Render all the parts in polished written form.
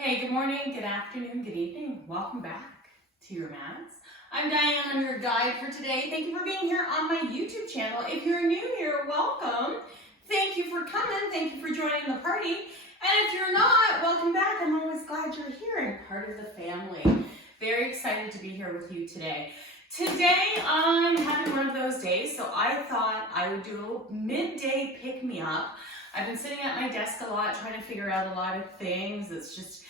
Hey, good morning, good afternoon, good evening. Welcome back to your mats. I'm Diane, I'm your guide for today. Thank you for being here on my YouTube channel. If you're new here, welcome. Thank you for coming. Thank you for joining the party. And if you're not, welcome back. I'm always glad you're here and part of the family. Very excited to be here with you today. Today, I'm having one of those days, so I thought I would do a little midday pick-me-up. I've been sitting at my desk a lot, trying to figure out a lot of things. It's just,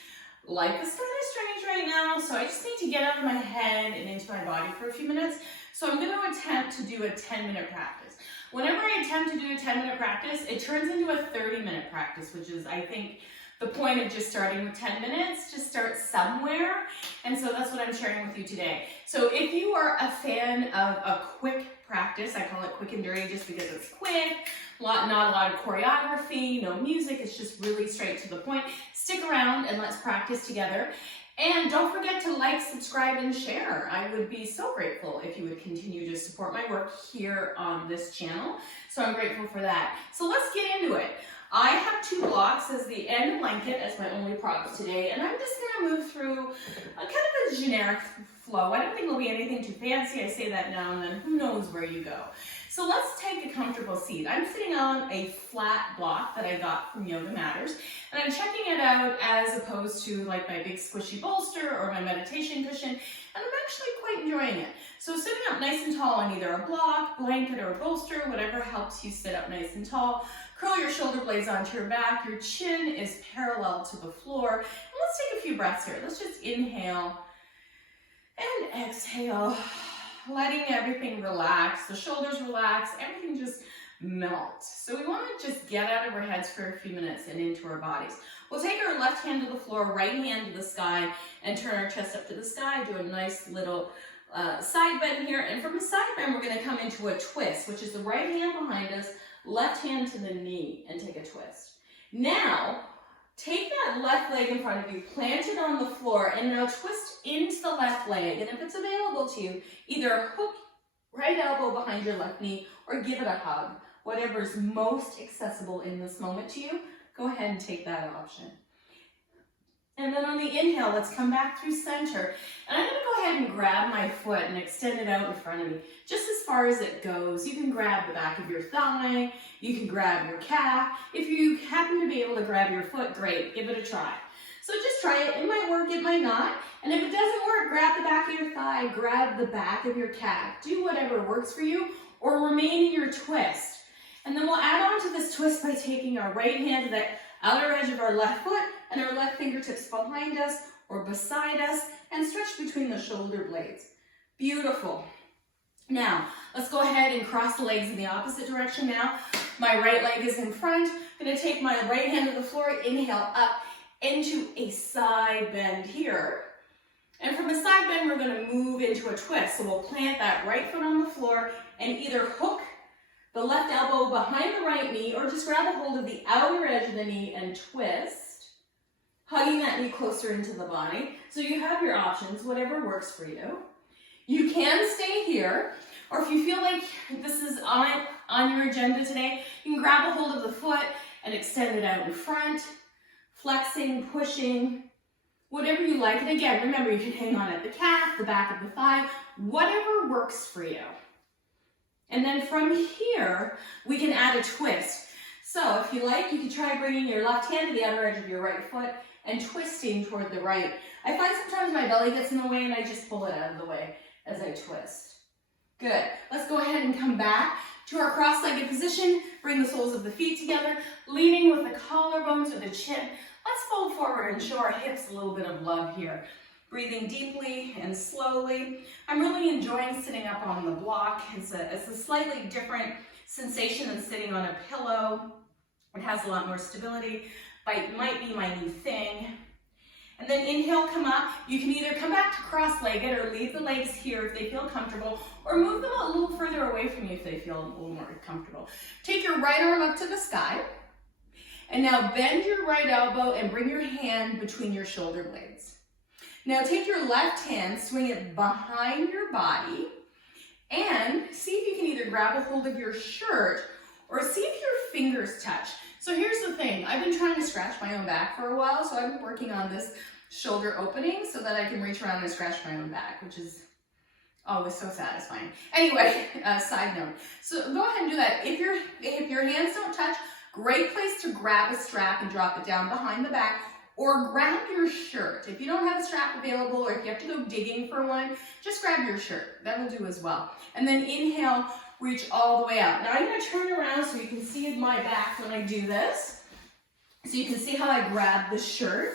life is kind of strange right now, so I just need to get out of my head and into my body for a few minutes. So I'm going to attempt to do a 10-minute practice. Whenever I attempt to do a 10-minute practice, it turns into a 30-minute practice, which is, I think, the point of just starting with 10 minutes. Just start somewhere, and so that's what I'm sharing with you today. So if you are a fan of a quick practice, I call it quick and dirty just because it's quick, not a lot of choreography, no music, it's just really straight to the point. Stick around and let's practice together. And don't forget to like, subscribe, and share. I would be so grateful if you would continue to support my work here on this channel. So I'm grateful for that. So let's get into it. I have 2 blocks as the end blanket as my only props today, and I'm just going to move through a kind of a generic flow. I don't think it'll be anything too fancy. I say that now and then. Who knows where you go? So let's take a comfortable seat. I'm sitting on a flat block that I got from Yoga Matters, and I'm checking it out as opposed to like my big squishy bolster or my meditation cushion, and I'm actually quite enjoying it. So sitting up nice and tall on either a block, blanket, or a bolster, whatever helps you sit up nice and tall. Curl your shoulder blades onto your back. Your chin is parallel to the floor. And let's take a few breaths here. Let's just inhale and exhale, letting everything relax. The shoulders relax, everything just melts. So we want to just get out of our heads for a few minutes and into our bodies. We'll take our left hand to the floor, right hand to the sky, and turn our chest up to the sky. Do a nice little side bend here. And from a side bend, we're going to come into a twist, which is the right hand behind us, left hand to the knee, and take a twist. Now, take that left leg in front of you, plant it on the floor, and now twist into the left leg. And if it's available to you, either hook right elbow behind your left knee or give it a hug. Whatever is most accessible in this moment to you, go ahead and take that option. And then on the inhale, let's come back through center. And I'm going to go ahead and grab my foot and extend it out in front of me, just as far as it goes. You can grab the back of your thigh. You can grab your calf. If you happen to be able to grab your foot, great. Give it a try. So just try it. It might work, it might not. And if it doesn't work, grab the back of your thigh, grab the back of your calf. Do whatever works for you, or remain in your twist. And then we'll add on to this twist by taking our right hand to the outer edge of our left foot and our left fingertips behind us or beside us, and stretch between the shoulder blades. Beautiful. Now, let's go ahead and cross the legs in the opposite direction now. My right leg is in front. I'm going to take my right hand to the floor, inhale up into a side bend here. And from a side bend, we're going to move into a twist. So we'll plant that right foot on the floor and either hook the left elbow behind the right knee or just grab a hold of the outer edge of the knee and twist, hugging that knee closer into the body. So you have your options, whatever works for you. You can stay here, or if you feel like this is on your agenda today, you can grab a hold of the foot and extend it out in front, flexing, pushing, whatever you like. And again, remember, you can hang on at the calf, the back of the thigh, whatever works for you. And then from here, we can add a twist. So if you like, you can try bringing your left hand to the outer edge of your right foot and twisting toward the right. I find sometimes my belly gets in the way and I just pull it out of the way as I twist. Good. Let's go ahead and come back to our cross-legged position. Bring the soles of the feet together, leaning with the collarbones or the chin. Let's fold forward and show our hips a little bit of love here. Breathing deeply and slowly. I'm really enjoying sitting up on the block. It's a slightly different sensation than sitting on a pillow. It has a lot more stability. Might be my new thing. And then inhale, come up. You can either come back to cross-legged or leave the legs here if they feel comfortable, or move them a little further away from you if they feel a little more comfortable. Take your right arm up to the sky. And now bend your right elbow and bring your hand between your shoulder blades. Now take your left hand, swing it behind your body, and see if you can either grab a hold of your shirt or see if your fingers touch. So here's the thing, I've been trying to scratch my own back for a while, so I've been working on this shoulder opening so that I can reach around and scratch my own back, which is always so satisfying. Anyway, side note. So go ahead and do that. If your hands don't touch, great place to grab a strap and drop it down behind the back, or grab your shirt. If you don't have a strap available, or if you have to go digging for one, just grab your shirt. That will do as well. And then inhale, reach all the way out. Now I'm going to turn around so you can see my back when I do this. So you can see how I grab the shirt.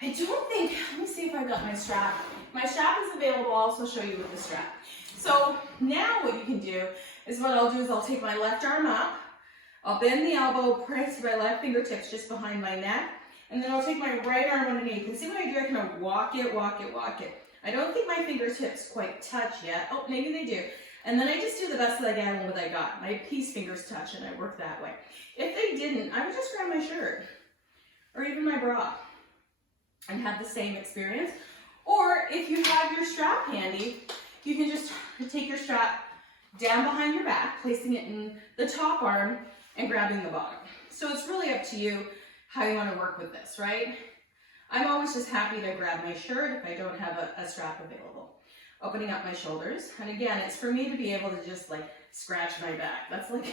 I don't think, let me see if I've got my strap. My strap is available, I'll also show you with the strap. So now what you can do is what I'll do is I'll take my left arm up, I'll bend the elbow, press my left fingertips just behind my neck, and then I'll take my right arm underneath. And see what I do? I kind of walk it, walk it, walk it. I don't think my fingertips quite touch yet. Oh, maybe they do. And then I just do the best that I can with what I got. My peace fingers touch and I work that way. If they didn't, I would just grab my shirt or even my bra and have the same experience. Or if you have your strap handy, you can just take your strap down behind your back, placing it in the top arm and grabbing the bottom. So it's really up to you how you want to work with this, right? I'm always just happy to grab my shirt if I don't have a strap available. Opening up my shoulders. And again, it's for me to be able to just like scratch my back. That's like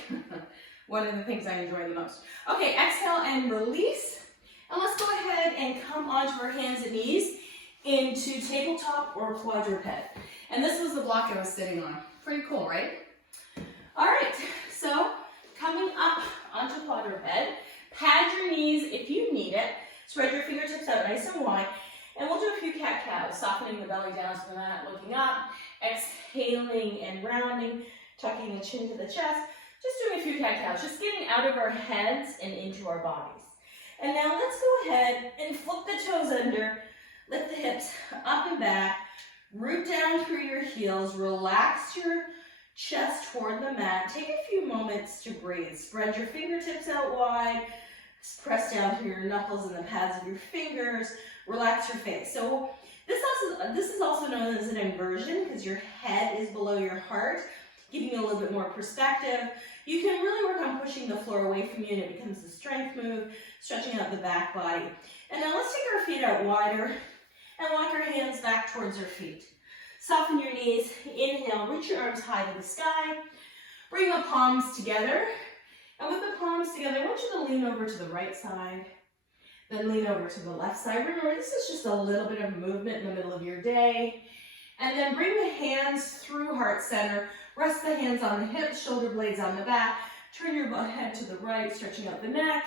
one of the things I enjoy the most. Okay, exhale and release. And let's go ahead and come onto our hands and knees into tabletop or quadruped. And this was the block I was sitting on. Pretty cool, right? All right, so coming up onto quadruped, pad your knees if you need it. Spread your fingertips out nice and wide. And we'll do a few cat-cows, softening the belly down to the mat, looking up, exhaling and rounding, tucking the chin to the chest. Just doing a few cat-cows, just getting out of our heads and into our bodies. And now let's go ahead and flip the toes under, lift the hips up and back, root down through your heels, relax your chest toward the mat. Take a few moments to breathe. Spread your fingertips out wide, press down through your knuckles and the pads of your fingers, relax your face. So this is also known as an inversion because your head is below your heart, giving you a little bit more perspective. You can really work on pushing the floor away from you and it becomes a strength move, stretching out the back body. And now let's take our feet out wider and walk our hands back towards your feet. Soften your knees, inhale, reach your arms high to the sky. Bring the palms together. And with the palms together, I want you to lean over to the right side, then lean over to the left side. Remember, this is just a little bit of movement in the middle of your day. And then bring the hands through heart center. Rest the hands on the hips, shoulder blades on the back. Turn your head to the right, stretching out the neck.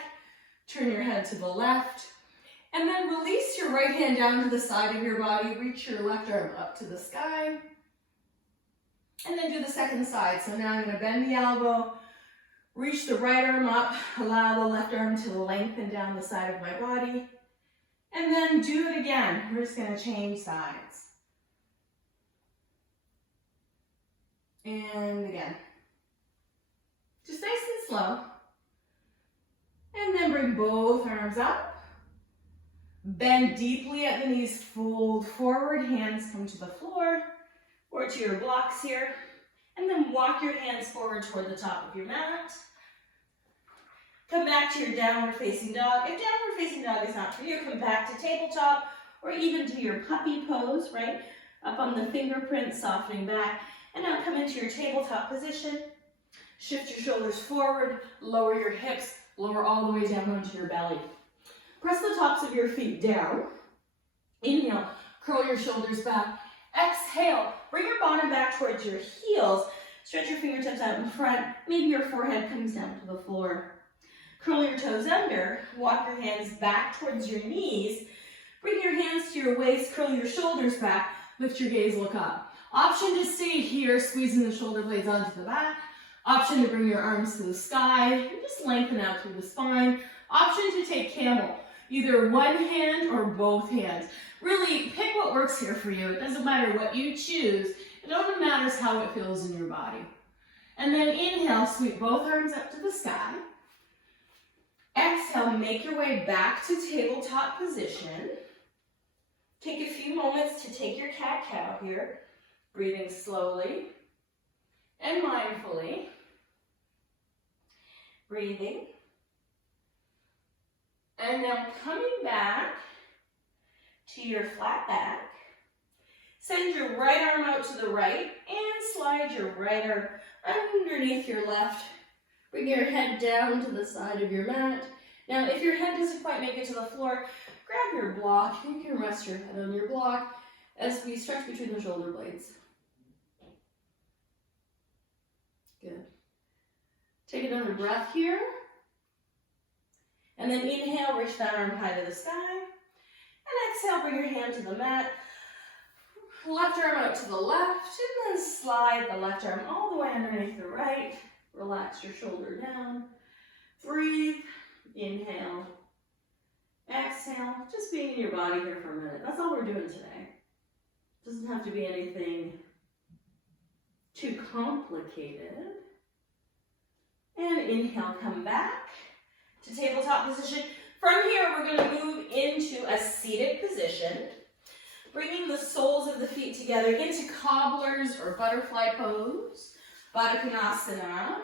Turn your head to the left. And then release your right hand down to the side of your body. Reach your left arm up to the sky. And then do the second side. So now I'm going to bend the elbow. Reach the right arm up, allow the left arm to lengthen down the side of my body. And then do it again. We're just going to change sides. And again. Just nice and slow. And then bring both arms up. Bend deeply at the knees, fold forward, hands come to the floor or to your blocks here. And then walk your hands forward toward the top of your mat. Come back to your downward facing dog. If downward facing dog is not for you, come back to tabletop or even to your puppy pose, right? Up on the fingerprints, softening back. And now come into your tabletop position. Shift your shoulders forward, lower your hips, lower all the way down onto your belly. Press the tops of your feet down. Inhale, curl your shoulders back. Exhale, bring your bottom back towards your heels. Stretch your fingertips out in front. Maybe your forehead comes down to the floor. Curl your toes under. Walk your hands back towards your knees. Bring your hands to your waist. Curl your shoulders back. Lift your gaze, look up. Option to stay here, squeezing the shoulder blades onto the back. Option to bring your arms to the sky and just lengthen out through the spine. Option to take camel, either one hand or both hands. Really pick what works here for you. It doesn't matter what you choose. It only matters how it feels in your body. And then inhale, sweep both arms up to the sky. Exhale, make your way back to tabletop position. Take a few moments to take your cat-cow here, breathing slowly and mindfully. Breathing And now coming back to your flat back, send your right arm out to the right and slide your right arm underneath your left. Bring your head down to the side of your mat. Now, if your head doesn't quite make it to the floor, grab your block. You can rest your head on your block as we stretch between the shoulder blades. Good. Take another breath here. And then inhale, reach that arm high to the sky. And exhale, bring your hand to the mat. Left arm out to the left, and then slide the left arm all the way underneath the right. Relax your shoulder down. Breathe. Inhale. Exhale. Just being in your body here for a minute. That's all we're doing today. Doesn't have to be anything too complicated. And inhale, come back to tabletop position. From here, we're going to move into a seated position, bringing the soles of the feet together into cobblers or butterfly pose, Baddha Konasana.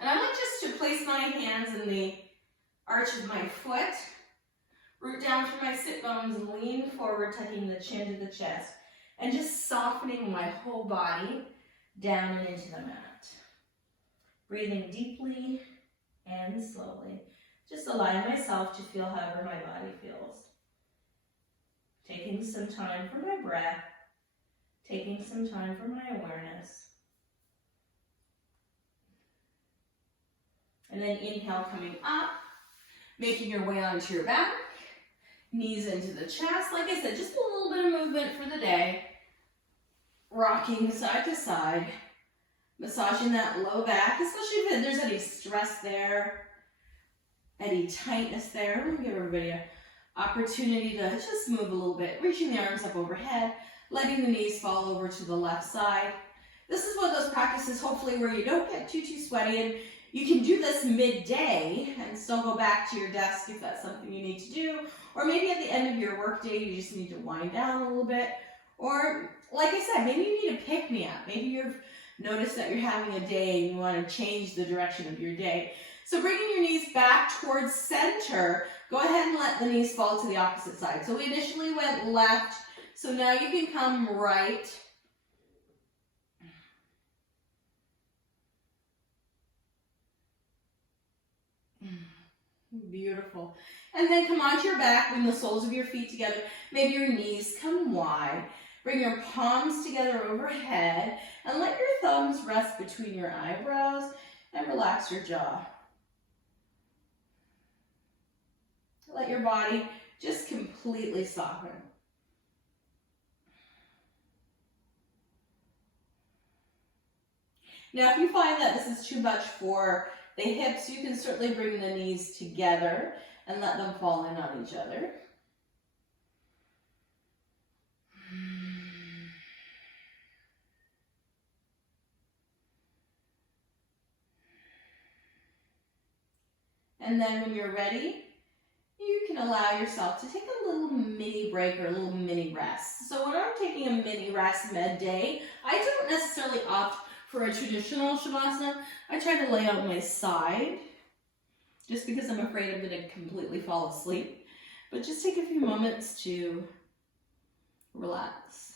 And I like just to place my hands in the arch of my foot, root down through my sit bones, lean forward, tucking the chin to the chest, and just softening my whole body down and into the mat. Breathing deeply and slowly, just allowing myself to feel however my body feels. Taking some time for my breath, taking some time for my awareness. And then inhale, coming up, making your way onto your back, knees into the chest. Like I said, just a little bit of movement for the day. Rocking side to side, massaging that low back, especially if there's any stress there, any tightness there. I'm gonna give everybody an opportunity to just move a little bit, reaching the arms up overhead, letting the knees fall over to the left side. This is one of those practices, hopefully, where you don't get too sweaty, and you can do this midday and still go back to your desk if that's something you need to do, or maybe at the end of your workday, you just need to wind down a little bit, or like I said, maybe you need a pick-me-up. Maybe you've noticed that you're having a day and you want to change the direction of your day. So bringing your knees back towards center, go ahead and let the knees fall to the opposite side. So we initially went left, so now you can come right. Beautiful. And then come onto your back, bring the soles of your feet together. Maybe your knees come wide. Bring your palms together overhead and let your thumbs rest between your eyebrows and relax your jaw. Let your body just completely soften. Now, if you find that this is too much for the hips, you can certainly bring the knees together and let them fall in on each other. And then when you're ready, you can allow yourself to take a little mini break or a little mini rest. So when I'm taking a mini rest midday, I don't necessarily opt for a traditional Shavasana. I try to lay on my side just because I'm afraid I'm going to completely fall asleep. But just take a few moments to relax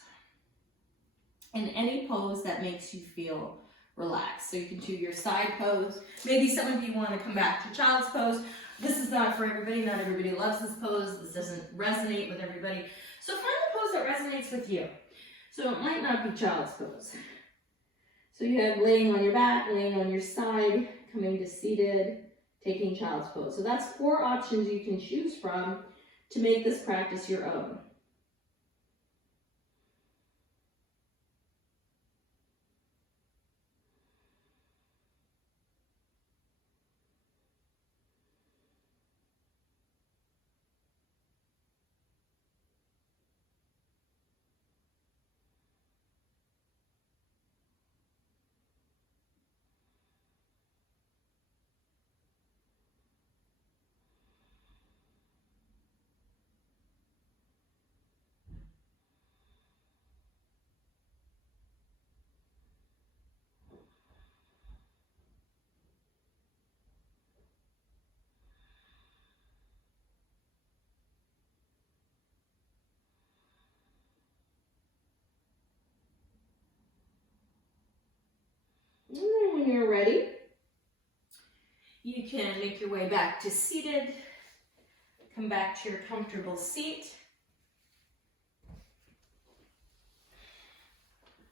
in any pose that makes you feel relaxed. So you can do your side pose. Maybe some of you want to come back to child's pose. This is not for everybody. Not everybody loves this pose. This doesn't resonate with everybody. So find a pose that resonates with you. So it might not be child's pose. So you have laying on your back, laying on your side, coming to seated, taking child's pose. So that's 4 options you can choose from to make this practice your own. when you're ready, you can make your way back to seated. Come back to your comfortable seat.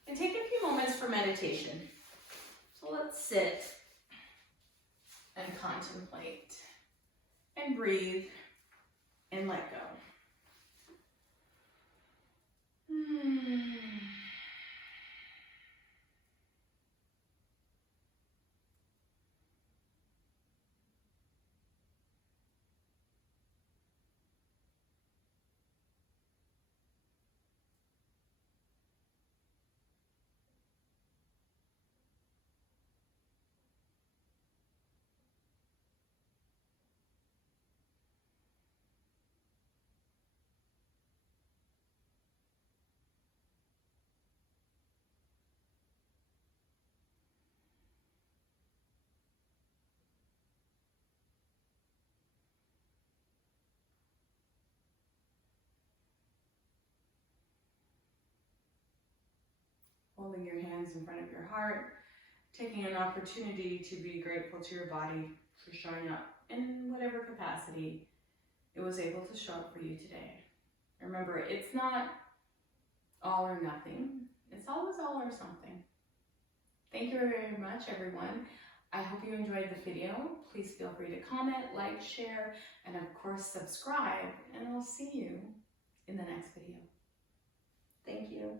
And take a few moments for meditation. So let's sit and contemplate and breathe and let go. Holding your hands in front of your heart, taking an opportunity to be grateful to your body for showing up in whatever capacity it was able to show up for you today. Remember, it's not all or nothing. It's always all or something. Thank you very much, everyone. I hope you enjoyed the video. Please feel free to comment, like, share, and of course subscribe, and I'll see you in the next video. Thank you.